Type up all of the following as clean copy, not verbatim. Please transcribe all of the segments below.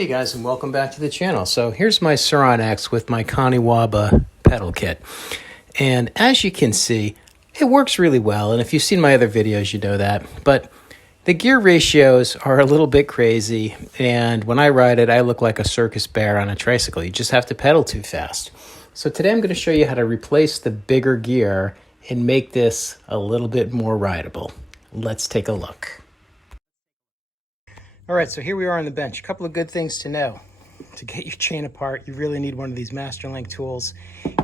Hey guys, and welcome back to the channel. So here's my Surron X with my Kaniwaba pedal kit. And as you can see, it works really well. And if you've seen my other videos, you know that. But the gear ratios are a little bit crazy. And when I ride it, I look like a circus bear on a tricycle. You just have to pedal too fast. So today I'm going to show you how to replace the bigger gear and make this a little bit more rideable. Let's take a look. All right, so here we are on the bench. A couple of good things to know. To get your chain apart, you really need one of these Master Link tools.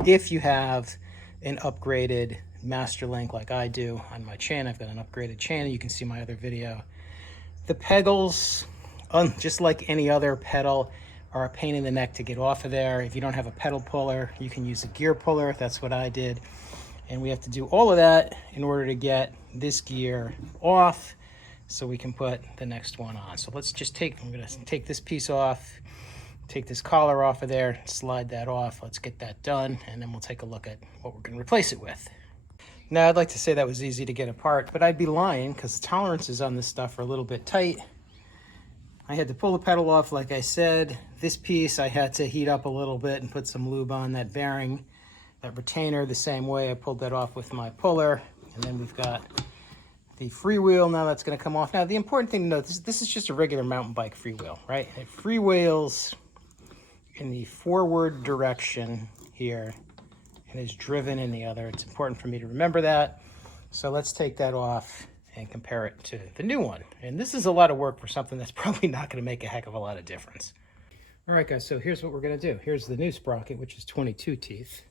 If you have an upgraded Master Link like I do on my chain, I've got an upgraded chain. You can see my other video. The pedals, just like any other pedal, are a pain in the neck to get off of there. If you don't have a pedal puller, you can use a gear puller. That's what I did. And we have to do all of that in order to get this gear off, so we can put the next one on. So let's just I'm gonna take this piece off, take this collar off of there, slide that off. Let's get that done, and then we'll take a look at what we're gonna replace it with. Now, I'd like to say that was easy to get apart, but I'd be lying because the tolerances on this stuff are a little bit tight. I had to pull the pedal off, like I said. This piece I had to heat up a little bit and put some lube on that bearing, that retainer, the same way. I pulled that off with my puller, and then we've got the freewheel. Now that's going to come off. Now the important thing to note, this is just a regular mountain bike freewheel, right? It freewheels in the forward direction here and is driven in the other. It's important for me to remember that. So let's take that off and compare it to the new one. And this is a lot of work for something that's probably not going to make a heck of a lot of difference. All right, guys, so here's what we're going to do. Here's the new sprocket, which is 22 teeth.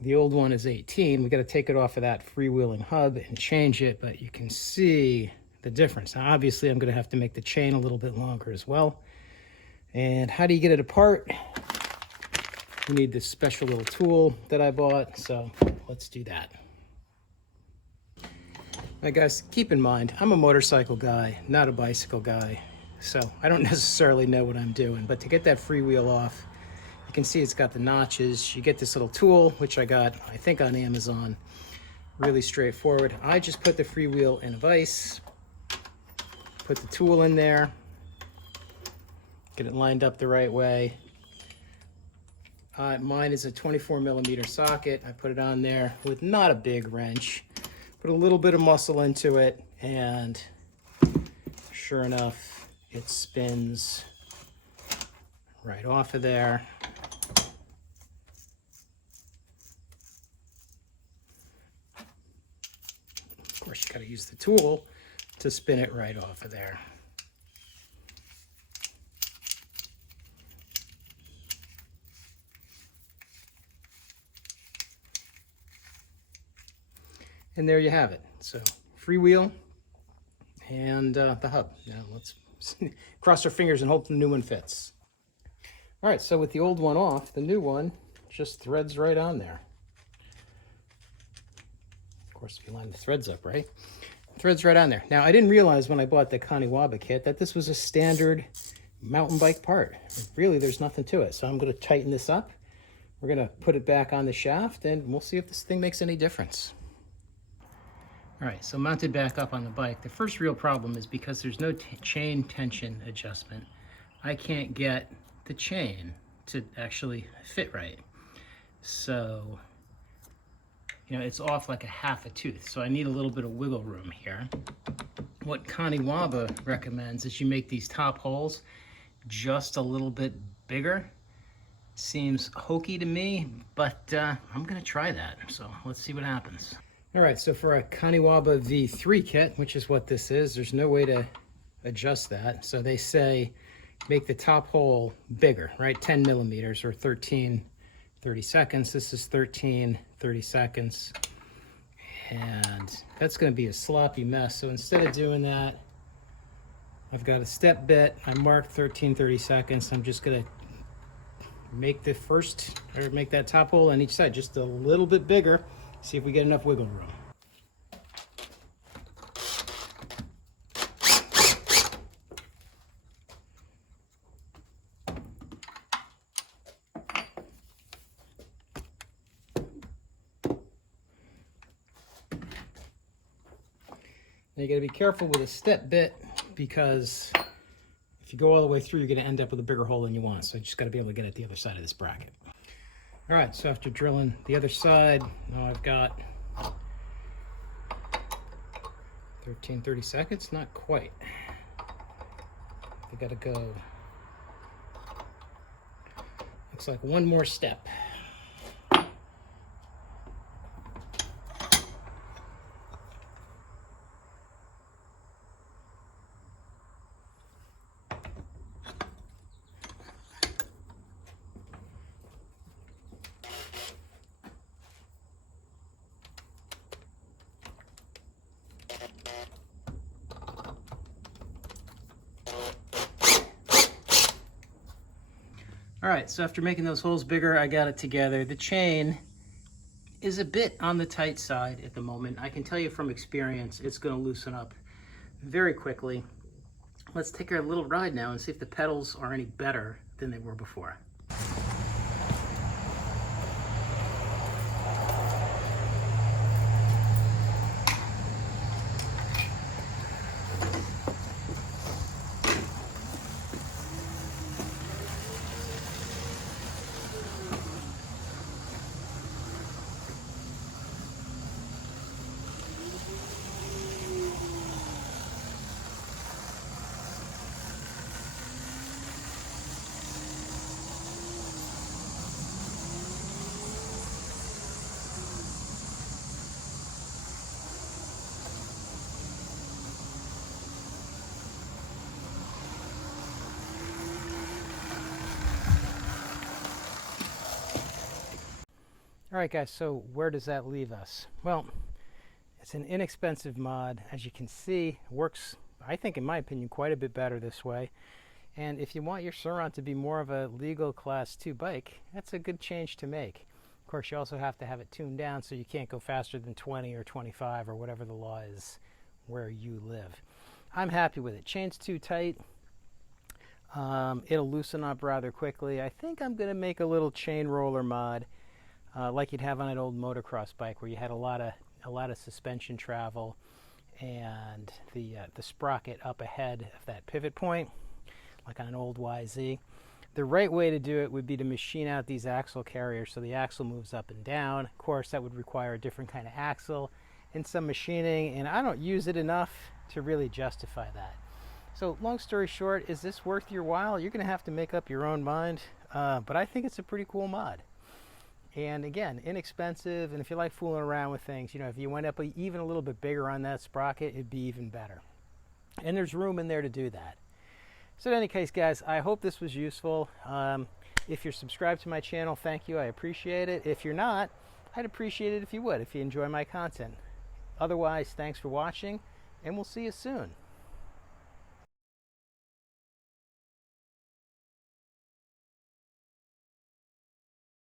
The old one is 18. We got to take it off of that freewheeling hub and change it, but you can see the difference. Now, obviously, I'm going to have to make the chain a little bit longer as well. And how do you get it apart? You need this special little tool that I bought, so let's do that. Now, guys, keep in mind, I'm a motorcycle guy, not a bicycle guy, so I don't necessarily know what I'm doing, but to get that freewheel off, you can see it's got the notches. You get this little tool, which I got, I think, on Amazon. Really straightforward. I just put the freewheel in a vise, put the tool in there, get it lined up the right way. Mine is a 24 millimeter socket. I put it on there with not a big wrench. Put a little bit of muscle into it, and sure enough, it spins right off of there. Of course, you got to use the tool to spin it right off of there. And there you have it. So freewheel and the hub. Now let's cross our fingers and hope the new one fits. All right, so with the old one off, the new one just threads right on there. Of course, if you line the threads up, right? Threads right on there. Now, I didn't realize when I bought the Kaniwaba kit that this was a standard mountain bike part. Really, there's nothing to it. So I'm going to tighten this up. We're going to put it back on the shaft, and we'll see if this thing makes any difference. All right, so mounted back up on the bike. The first real problem is because there's no chain tension adjustment. I can't get the chain to actually fit right. So, it's off like a half a tooth. So I need a little bit of wiggle room here. What Kaniwaba recommends is you make these top holes just a little bit bigger. Seems hokey to me, but I'm gonna try that. So let's see what happens. All right, so for a Kaniwaba V3 kit, which is what this is, there's no way to adjust that. So they say make the top hole bigger, right? 10 millimeters or 13 30-seconds. This is 13 30-seconds. And that's going to be a sloppy mess. So instead of doing that, I've got a step bit. I marked 13 30-seconds. I'm just going to make make that top hole on each side just a little bit bigger. See if we get enough wiggle room. Now you got to be careful with a step bit, because If you go all the way through, you're going to end up with a bigger hole than you want. So you just got to be able to get at the other side of this bracket. All right, so after drilling the other side, now I've got 30 seconds, not quite. I got to go, looks like one more step. All right, so after making those holes bigger, I got it together. The chain is a bit on the tight side at the moment. I can tell you from experience, it's gonna loosen up very quickly. Let's take a little ride now and see if the pedals are any better than they were before. All right, guys, so where does that leave us? Well, it's an inexpensive mod. As you can see, it works, I think, in my opinion, quite a bit better this way. And if you want your Surron to be more of a legal Class 2 bike, that's a good change to make. Of course, you also have to have it tuned down so you can't go faster than 20 or 25 or whatever the law is where you live. I'm happy with it. Chain's too tight. It'll loosen up rather quickly. I think I'm going to make a little chain roller mod. Like you'd have on an old motocross bike where you had a lot of suspension travel and the sprocket up ahead of that pivot point, like on an old YZ. The right way to do it would be to machine out these axle carriers so the axle moves up and down. Of course, that would require a different kind of axle and some machining, and I don't use it enough to really justify that. So long story short, is this worth your while? You're going to have to make up your own mind, but I think it's a pretty cool mod. And again, inexpensive, and if you like fooling around with things, you know, if you went up even a little bit bigger on that sprocket, it'd be even better. And there's room in there to do that. So in any case, guys, I hope this was useful. If you're subscribed to my channel, thank you. I appreciate it. If you're not, I'd appreciate it if you would, if you enjoy my content. Otherwise, thanks for watching, and we'll see you soon.